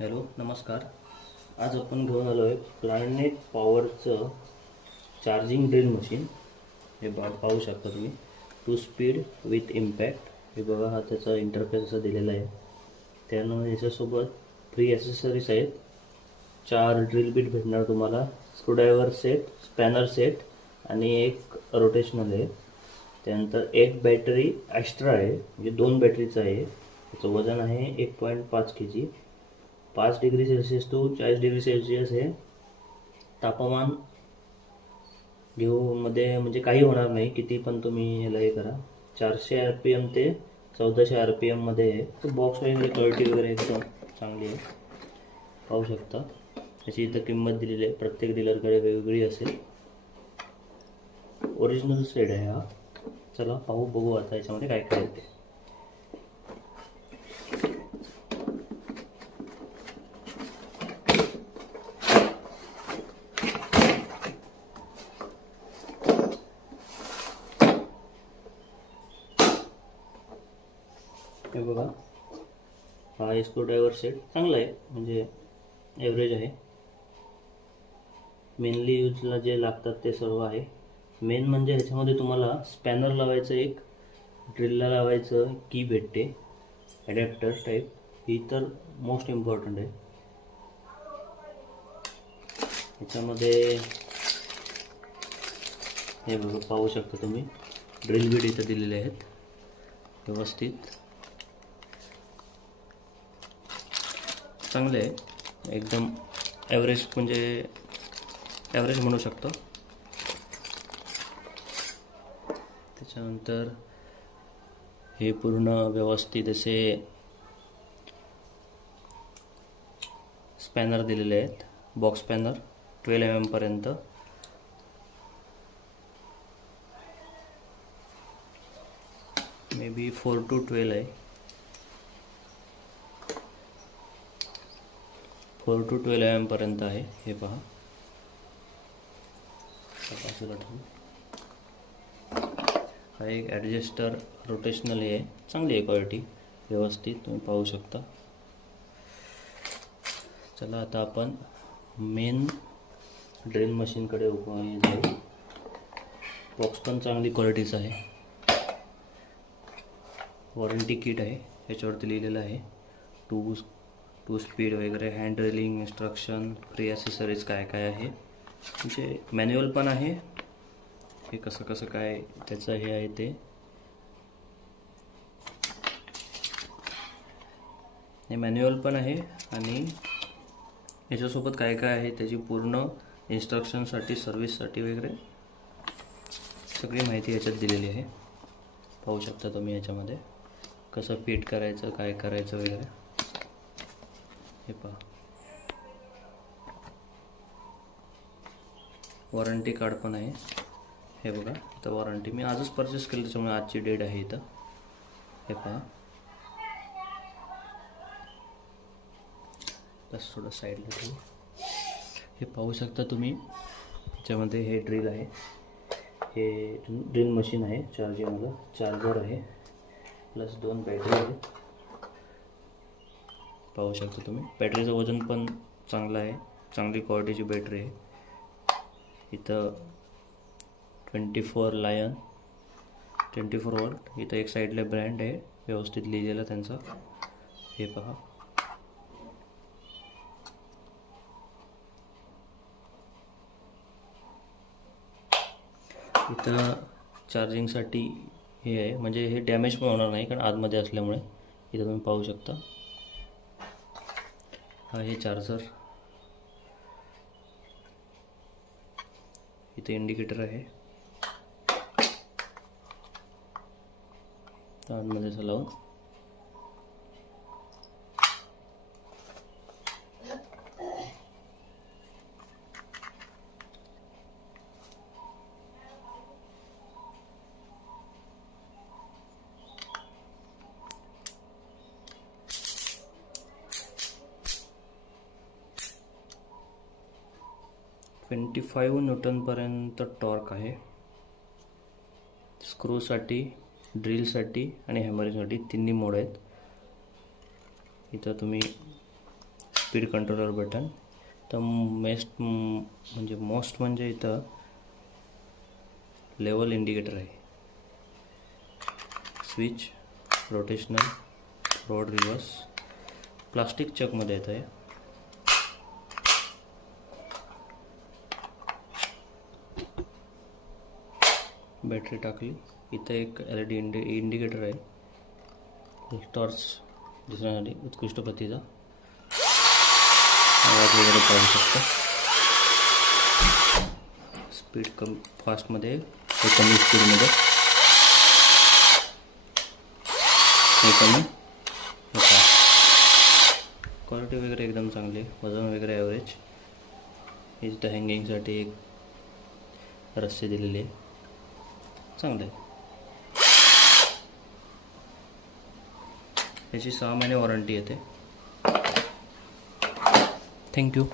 Hello नमस्कार. आज आपण घेऊन आलो आहे प्लॅनेट पॉवरचं चार्जिंग ड्रिल मशीन. हे पाहू शकता तुम्ही, 2 स्पीड विथ इम्पॅक्ट. हे बघा, हा त्याचा इंटरफेस असा दिलेला आहे. त्यानंतर याच्यासोबत फ्री ॲसेसरीज आहेत. 4 ड्रिल बीट भेटणार तुम्हाला, स्क्रूड्रायव्हर सेट, स्पॅनर सेट आणि एक रोटेशनल आहे. त्यानंतर एक बॅटरी एक्स्ट्रा आहे, म्हणजे 2 बॅटरीचं आहे. त्याचं वजन आहे 1.5 kg. 5 degree Celsius to 40 degree Celsius हे तापमान घेऊमध्ये म्हणजे काही होणार नाही, किती पण तुम्ही ह्याला हे करा. 400 RPM ते 1400 RPM मध्ये आहे. तो बॉक्स वगैरे क्वालिटी वगैरे एकदम चांगली आहे, पाहू शकता. त्याची इथं किंमत दिलेली आहे, प्रत्येक डीलरकडे वेगवेगळी असेल. ओरिजिनल सेट आहे हा. चला बघू आता याच्यामध्ये काय काय येते. हे बघा, हा स्क्रूड्रायव्हर सेट चांगला आहे, म्हणजे ॲव्हरेज आहे. मेनली यूजला जे लागतात ते सर्व आहे. मेन म्हणजे ह्याच्यामध्ये तुम्हाला स्पॅनर लावायचं, एक ड्रिलला लावायचं की भेटते, ॲडॅप्टर टाईप. ही तर मोस्ट इम्पॉर्टंट आहे. ह्याच्यामध्ये हे बघा, पाहू शकता तुम्ही, ड्रिल बीट इथं दिलेले आहेत व्यवस्थित, चांगले आहे एकदम. ॲव्हरेज म्हणजे ॲव्हरेज म्हणू शकतो. त्याच्यानंतर हे पूर्ण व्यवस्थित असे स्पॅनर दिलेले आहेत, बॉक्स स्पॅनर 12 mm पर्यंत. मे बी 4 to 12 आहे, 4 to 12 mm पर्यंत आहे. हे पहा, हा एक ॲडजस्टर रोटेशनल आहे, चांगली आहे क्वालिटी, व्यवस्थित तुम्ही पाहू शकता. चला आता आपण मेन ड्रिल मशीनकडे जाऊ. बॉक्स पण चांगली क्वालिटीचं आहे. वॉरंटी किट आहे, याच्यावरती लिहिलेलं आहे टू स्पीड वगैरे, hand drilling instruction, free accessories काय काय आहे. म्हणजे मॅन्युअल पण आहे, हे कसं काय त्याचं हे आहे ते. हे मॅन्युअल पण आहे आणि याच्यासोबत काय काय आहे त्याची पूर्ण इन्स्ट्रक्शनसाठी, सर्विससाठी वगैरे सगळी माहिती याच्यात दिलेली आहे. पाहू शकता तुम्ही याच्यामध्ये कसं फिट करायचं, काय करायचं वगैरे. हे पहा, वॉरंटी कार्ड पण आहे. हे बघा, इथं वॉरंटी मी आजच परचेस केलं, त्याच्यामुळे आजची डेट आहे इथं. हे पहा, बस थोडं साईडला ठेवू. हे पाहू शकता तुम्ही, त्याच्यामध्ये हे ड्रिल आहे, हे ड्रिल मशीन आहे, चार्जिंगवालं चार्जर आहे, प्लस 2 बॅटरी आहेत. पाहू शकता तुम्ही, बॅटरीचं वजन पण चांगलं आहे, चांगली क्वालिटीची बॅटरी आहे. इथं 24 लायन 24 वोल्ट. इथं एक साईडला ब्रँड आहे व्यवस्थित लिहिलेलं त्यांचा. हे पहा, इथं चार्जिंगसाठी हे आहे, म्हणजे हे डॅमेज पण होणार नाही, कारण आतमध्ये असल्यामुळे. इथं तुम्ही पाहू शकता, हा हे चार्जर. इथे इंडिकेटर आहे, आतमध्ये असं लावून. N पर्यंत टॉर्क आहे. स्क्रूसाठी, ड्रिलसाठी आणि हॅमरिंगसाठी 3 मोड आहेत. इथं तुम्ही स्पीड कंट्रोलर बटन. तर मोस्ट म्हणजे इथं लेवल इंडिकेटर आहे. Switch, rotational, forward, reverse. Plastic चकमध्ये येतं आहे. बॅटरी टाकली. इथं एक LED इंडिकेटर आहे, टॉर्च दिसण्यासाठी उत्कृष्ट प्रतीचा. आवाज वगैरे पाहू शकतो. स्पीड फास्टमध्ये, हे कमी स्पीडमध्ये, हे कमी, हे फास्ट. क्वालिटी वगैरे एकदम चांगली. वजन वगैरे ॲव्हरेज. इथं हँगिंगसाठी एक रस्सी दिलेली आहे. चांगलं आहे. याची 6 महिने वॉरंटी येते. थँक्यू.